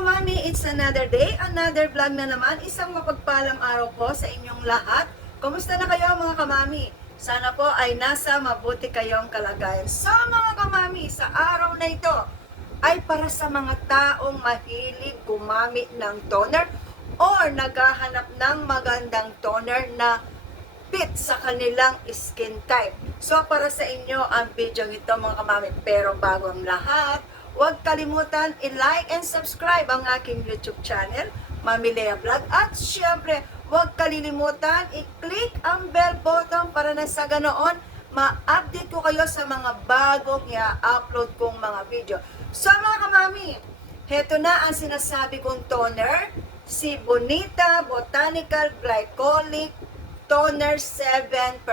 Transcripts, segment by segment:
kamami, it's another day, another vlog na naman. Isang mapagpalang araw po sa inyong lahat. Kumusta na kayo mga kamami? Sana po ay nasa mabuti kayong kalagayan. So mga kamami, sa araw na ito ay para sa mga taong mahilig gumamit ng toner or naghahanap ng magandang toner na fit sa kanilang skin type. So para sa inyo ang video ito mga kamami. Pero bago ang lahat, huwag kalimutan i-like and subscribe ang aking YouTube channel, Mami Lea Vlog. At syempre, huwag kalilimutan i-click ang bell button para na sa ganoon ma-update ko kayo sa mga bagong i-upload kong mga video. So mga kamami, heto na ang sinasabi kong toner, si Bonita Botanical Glycolic Toner 7%.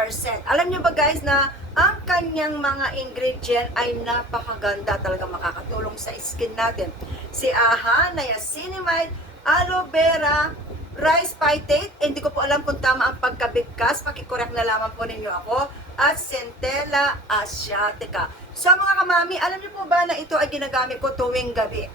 Alam nyo ba guys na ang kanyang mga ingredient ay napakaganda, talaga makakatulong sa skin natin. Si AHA, Niacinamide, Aloe Vera, Rice Phytate, hindi ko po alam kung tama ang pagkabigkas, pakicorrect na lamang po ninyo ako, at Centella Asiatica. So mga kamami, alam niyo po ba na ito ay ginagamit ko tuwing gabi?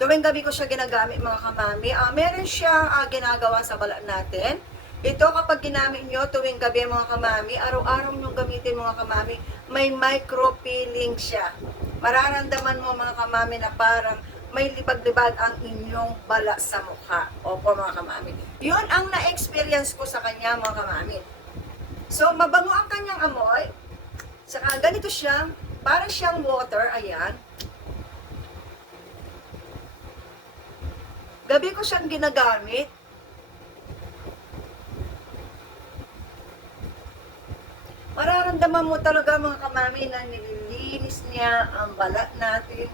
Tuwing gabi ko siya ginagamit mga kamami. Meron siyang ginagawa sa balat natin. Ito kapag ginamit nyo tuwing gabi mga kamami, araw-araw nyo gamitin mga kamami, may micro-peeling siya. Mararamdaman mo mga kamami na parang may libag-libag ang inyong bala sa mukha. Opo mga kamami. Yun ang na-experience ko sa kanya mga kamami. So mabango ang kanyang amoy. Saka ganito siyang, parang siyang water, ayan. Gabi ko siyang ginagamit. Mararamdaman mo talaga mga kamami na nililinis niya ang balat natin.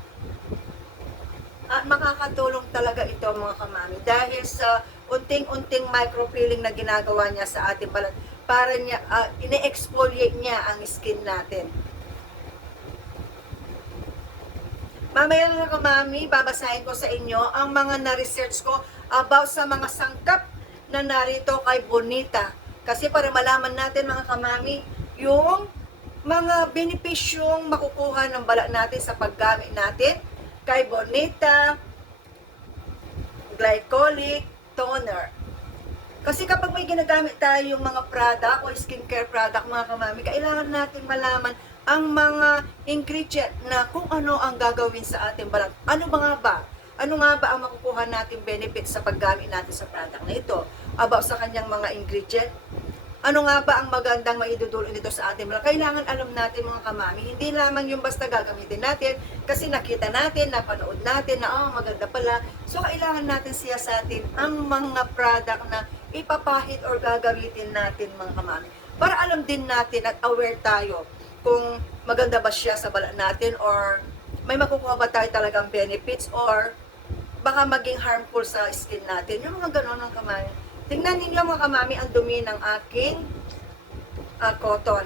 At makakatulong talaga ito mga kamami dahil sa unting-unting micropeeling na ginagawa niya sa ating balat para niya ine-exfoliate niya ang skin natin. Mamaya mga kamami, babasahin ko sa inyo ang mga na-research ko about sa mga sangkap na narito kay Bonita. Kasi para malaman natin mga kamami, yung mga benepisyong makukuha ng balat natin sa paggamit natin kay Bonita Glycolic Toner. Kasi kapag may ginagamit tayo yung mga product o skincare product mga kamami, kailangan natin malaman ang mga ingredient na kung ano ang gagawin sa ating balat. Ano ba nga ba? Ano nga ba ang makukuha natin benefit sa paggamit natin sa product na ito? About sa kanyang mga ingredient? Ano nga ba ang magandang maidudulot nito sa atin? Kailangan alam natin mga kamami, hindi lamang yung basta gagamitin natin kasi nakita natin, napanood natin na maganda pala. So kailangan natin siya sa atin ang mga product na ipapahid or gagamitin natin mga kamami. Para alam din natin at aware tayo kung maganda ba siya sa balat natin or may makukuha ba tayo talagang benefits or baka maging harmful sa skin natin. Yung mga gano'n mga kamami. Tingnan ninyo mga kamami ang dumi ng aking cotton.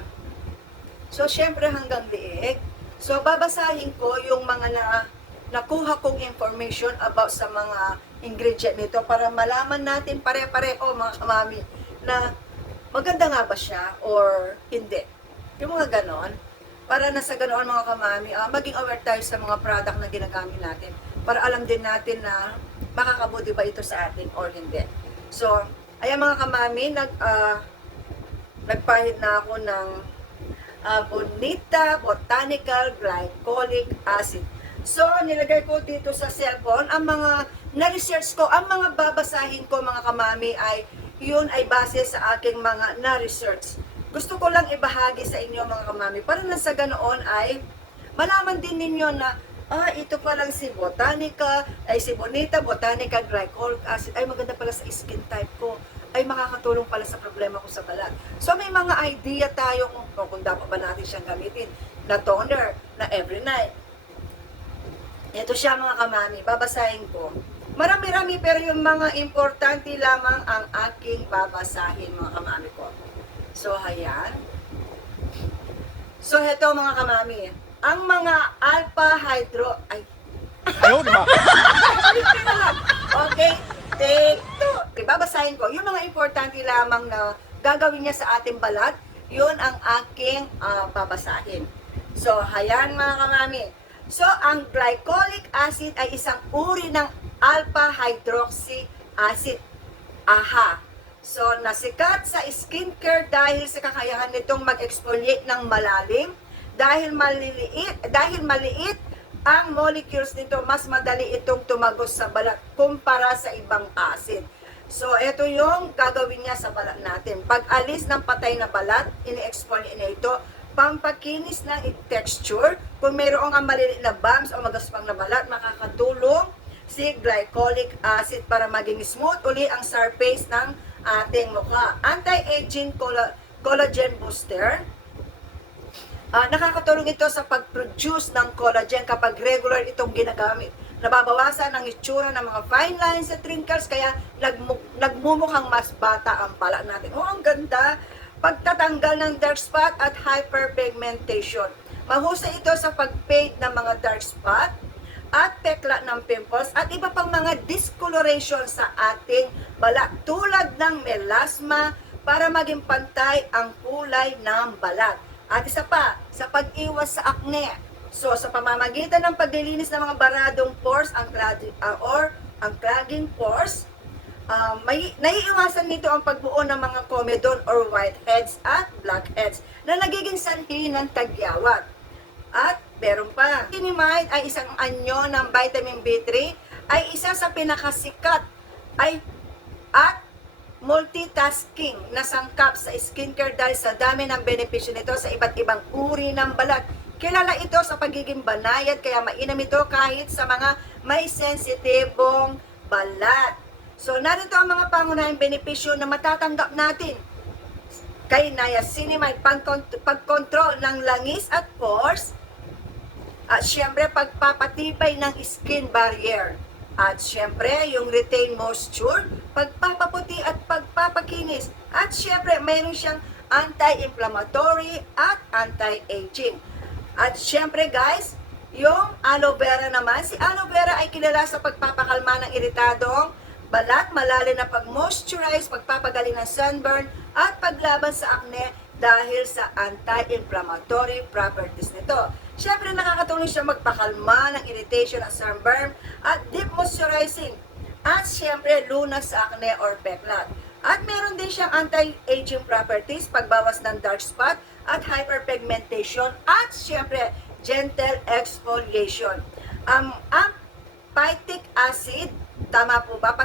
So, syempre hanggang liig. So, babasahin ko yung mga nakuha kong information about sa mga ingredient nito para malaman natin pare-pareho mga kamami na maganda nga ba siya or hindi. Yung mga ganon. Para na sa ganoon mga kamami, maging aware tayo sa mga product na ginagamit natin para alam din natin na makakabuti ba ito sa atin or hindi. So, ayan mga kamami, nagpahid na ako ng Bonita Botanical Glycolic Acid. So, nilagay ko dito sa cellphone, ang mga na-research ko, ang mga babasahin ko mga kamami yun ay base sa aking mga na-research. Gusto ko lang ibahagi sa inyo mga kamami, para na sa ganoon ay malaman din ninyo na ito pa lang si Bonita Botanical Glycolic Acid, ay maganda pala sa skin type ko, ay makakatulong pala sa problema ko sa balat. So may mga idea tayo kung dapat ba natin siyang gamitin na toner na every night. Ito siya mga kamami, babasahin ko. Marami-rami pero yung mga importante lamang ang aking babasahin mga kamami ko. So ayan. So ito mga kamami, ang mga alpha hydro Ayaw na. okay, take two. Babasahin ko yung mga importante lamang na gagawin niya sa ating balat. Yun ang aking babasahin. So ayan mga kamami. So ang glycolic acid ay isang uri ng alpha hydroxy acid, AHA. So, nasikat sa skincare dahil sa kakayahan nitong mag-exfoliate ng malalim, dahil maliit ang molecules nito, mas madali itong tumagos sa balat kumpara sa ibang acid. So, ito yung gagawin niya sa balat natin. Pag-alis ng patay na balat, ini-exfoliate niya ito, pampakinis ng texture. Kung mayroong ang maliliit na bumps o magaspang na balat, makakatulong si glycolic acid para maging smooth uli ang surface ng ating mukha. Anti-aging collagen booster. Nakakatulong ito sa pag-produce ng collagen kapag regular itong ginagamit. Nababawasan ang itsura ng mga fine lines at wrinkles, kaya nagmumukhang mas bata ang pala natin. Oh, ang ganda! Pagtatanggal ng dark spot at hyperpigmentation. Mahusay ito sa pag-fade ng mga dark spot at pekla ng pimples at iba pang mga discoloration sa ating balat tulad ng melasma para maging pantay ang kulay ng balat. At isa pa, sa pag-iwas sa acne. So, sa pamamagitan ng paglilinis ng mga baradong pores, ang clogging pores, naiiwasan nito ang pagbuo ng mga comedone or whiteheads at blackheads na nagiging sanhi ng tagyawat. At meron pa, Niacinamide ay isang anyo ng vitamin B3, ay isa sa pinakasikat at multitasking na sangkap sa skincare dahil sa dami ng benepisyo nito sa iba't ibang uri ng balat. Kilala ito sa pagiging banayad, kaya mainam ito kahit sa mga may sensitibong balat. So, narito ang mga pangunahing benepisyo na matatanggap natin kay niacinamide: pagkontrol ng langis at pores, at syempre pagpapatibay ng skin barrier, at syempre yung retain moisture, pagpapaputi at pagpapakinis, at syempre mayroon siyang anti-inflammatory at anti-aging. At syempre guys, yung aloe vera naman, si aloe vera ay kilala sa pagpapakalma ng iritadong balat, malalim na pag-moisturize, pagpapagaling ng sunburn, at paglaban sa acne dahil sa anti-inflammatory properties nito. Siyempre, nakakatulong siya magpakalma ng irritation at sunburn at deep moisturizing. At siyempre, lunas sa acne or peklat. At meron din siyang anti-aging properties, pagbawas ng dark spot at hyperpigmentation, at siyempre, gentle exfoliation. Ang phytic acid, tama po ba?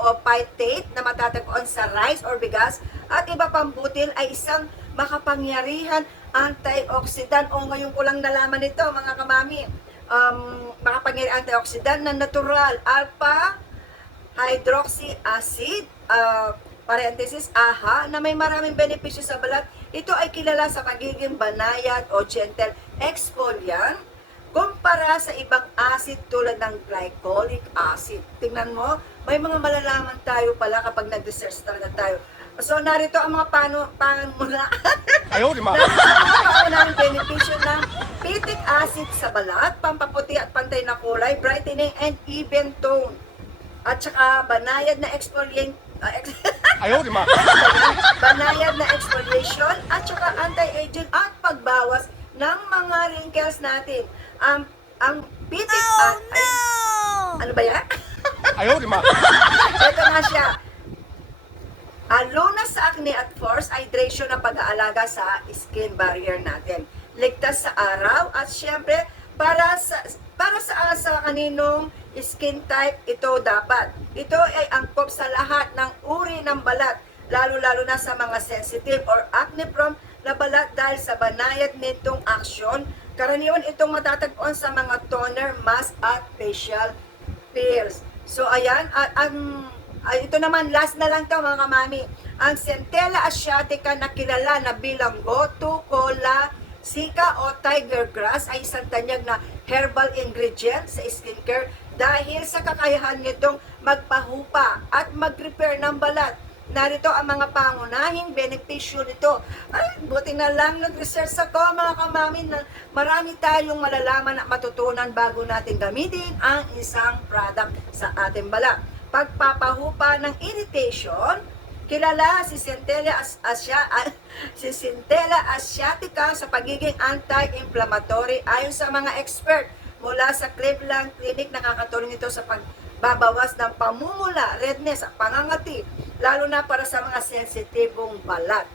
O phytate na matatagpuan sa rice or bigas at iba pang butil ay isang makapangyarihan antioxidant. O ngayon ko lang nalaman ito, mga kamami. Makapangyarihan antioxidant na natural, alpha hydroxy acid, parenthesis, AHA, na may maraming benepisyo sa balat. Ito ay kilala sa pagiging banayad o gentle exfoliant kumpara sa ibang acid tulad ng glycolic acid. Tingnan mo, may mga malalaman tayo pala kapag nag-research talaga tayo. So, narito ang mga Ayaw, di ma. pangunahing benepisyo ng phytic acid sa balat, pampaputi at pantay na kulay, brightening and even tone. At saka, banayad na exfoliant, Ayaw, di ma. banayad na exfoliation, at saka anti-aging at pagbawas ng mga wrinkles natin. Ang phytic acid, ano ba yan? Ayaw, di ma. Ito na siya. Lunas sa acne at force, hydration na pag-aalaga sa skin barrier natin. Ligtas sa araw at syempre para sa kaninong skin type ito dapat. Ito ay angkop sa lahat ng uri ng balat, lalo-lalo na sa mga sensitive or acne-prone na balat dahil sa banayad nitong aksyon. Karaniwan itong matatagpuan sa mga toner, mask at facial peels. So ayan, ito naman, last na lang to mga kamami. Ang Centella asiatica na kilala na bilang Gotu Kola Sika o Tiger Grass ay isang tanyag na herbal ingredient sa skincare dahil sa kakayahan nitong magpahupa at mag-repair ng balat. Narito ang mga pangunahing benepisyo nito. Ay, buti na lang nag-research ako mga kamami na marami tayong malalaman at matutunan bago natin gamitin ang isang product sa ating balat. Pagpapahupa ng irritation, kilala si Centella asiatica sa pagiging anti-inflammatory ayon sa mga expert mula sa Cleveland Clinic. Nakakatulong ito sa babawas ng pamumula, redness, pangangati, lalo na para sa mga sensitibong balat.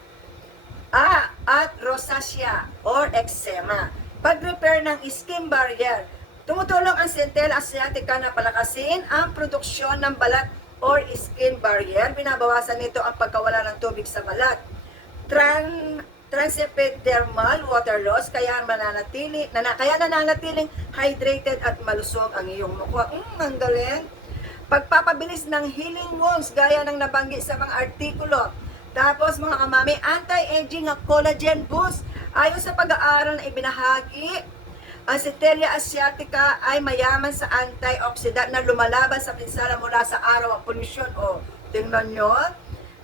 At rosacea or eczema. Pag-repair ng skin barrier. Tumutulong ang Centella asiatica na palakasin ang produksyon ng balat or skin barrier. Binabawasan nito ang pagkawala ng tubig sa balat. Transepidermal water loss, kaya nananatiling hydrated at malusog ang iyong mukha. Ang galing. Pagpapabilis ng healing wounds, gaya ng nabanggit sa mga artikulo. Tapos mga kamami, anti-aging at collagen boost. Ayon sa pag-aaral na ibinahagi, ang Centella asiatica ay mayaman sa antioxidant na lumalaban sa pinsala mula sa araw at polusyon. Tingnan nyo.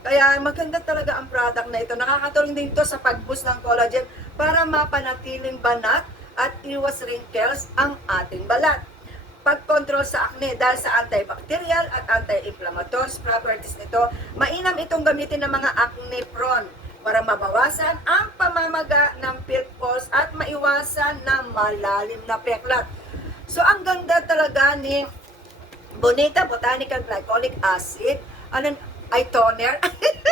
Kaya maganda talaga ang product na ito. Nakakatulong din ito sa pag-boost ng collagen para mapanatiling banat at iwas wrinkles ang ating balat. Pag-control sa acne dahil sa antibacterial at anti-inflammatory properties nito, mainam itong gamitin ng mga acne prone para mabawasan ang pamamaga ng pimples at maiwasan na malalim na peklat. So, ang ganda talaga ni Bonita Botanical Glycolic Acid. Ay toner.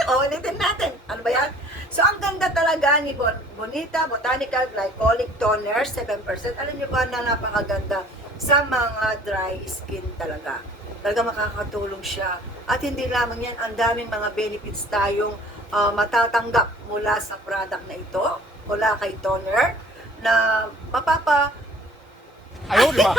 Ulitin natin. Ano ba yan? So, ang ganda talaga ni Bonita Botanical Glycolic Toner, 7%. Alam niyo ba na napakaganda sa mga dry skin talaga. Talaga makakatulong siya. At hindi lamang yan, ang daming mga benefits tayong matatanggap mula sa product na ito, mula kay Toner, na Ayaw, di ba?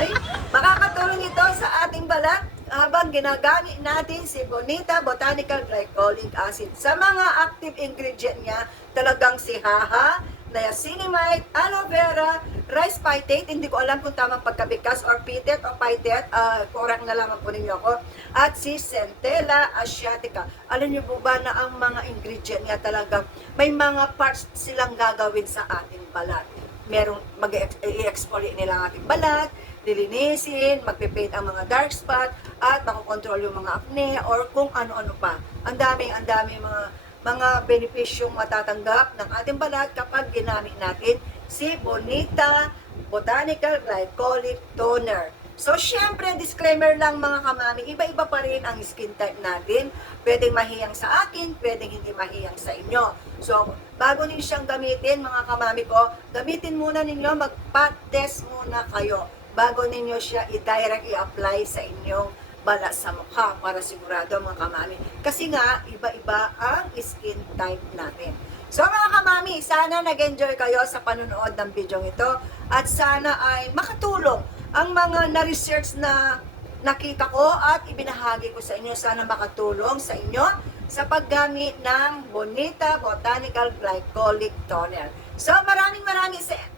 ay, makakatulong ito sa ating balat habang ginagamit natin si Bonita Botanical Glycolic Acid. Sa mga active ingredient niya, talagang si haha, niacinamide, aloe vera, rice phytate, hindi ko alam kung tamang pagkabikas or pitet o phytate, correct na lamang po ninyo ako, at si Centella asiatica. Alam niyo po ba na ang mga ingredient niya talagang may mga parts silang gagawin sa ating balat. Merong mag-i-exfoliate nila ang ating balat, lilinisin, magpipaint ang mga dark spot, at makokontrol yung mga acne or kung ano-ano pa. Ang daming mga benepisyong matatanggap ng ating balat kapag ginamit natin si Bonita Botanical Glycolic Toner. So, syempre, disclaimer lang mga kamami, iba-iba pa rin ang skin type natin. Pwedeng mahiyang sa akin, pwedeng hindi mahiyang sa inyo. So, bago ninyo siyang gamitin, mga kamami ko, gamitin muna ninyo, magpa-test muna kayo bago ninyo siya i-direct i-apply sa inyong balat sa mukha para sigurado mga kamami. Kasi nga, iba-iba ang skin type natin. So mga kamami, sana nag-enjoy kayo sa panonood ng video ito at sana ay makatulong ang mga na-research na nakita ko at ibinahagi ko sa inyo. Sana makatulong sa inyo sa paggamit ng Bonita Botanical Glycolic Toner. So maraming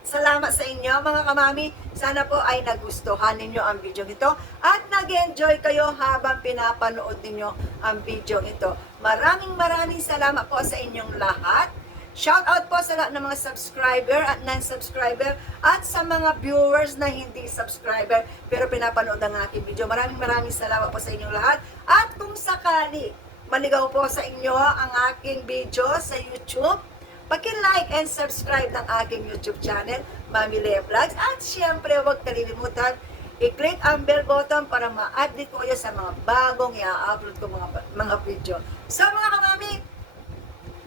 salamat sa inyo mga kamami. Sana po ay nagustuhan ninyo ang video nito at nag-enjoy kayo habang pinapanood ninyo ang video ito. Maraming salamat po sa inyong lahat. Shout out po sa lahat ng mga subscriber at non-subscriber at sa mga viewers na hindi subscriber pero pinapanood ang aking video. Maraming salamat po sa inyong lahat. At kung sakali maligaw po sa inyo ang aking video sa YouTube, paki-like and subscribe ng aking YouTube channel, Mami Lea Vlogs. At syempre, huwag kalilimutan, i-click ang bell button para ma-update ko kayo sa mga bagong i-upload ko mga video. So mga kamami,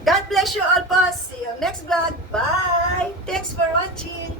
God bless you all po. See you next vlog. Bye! Thanks for watching.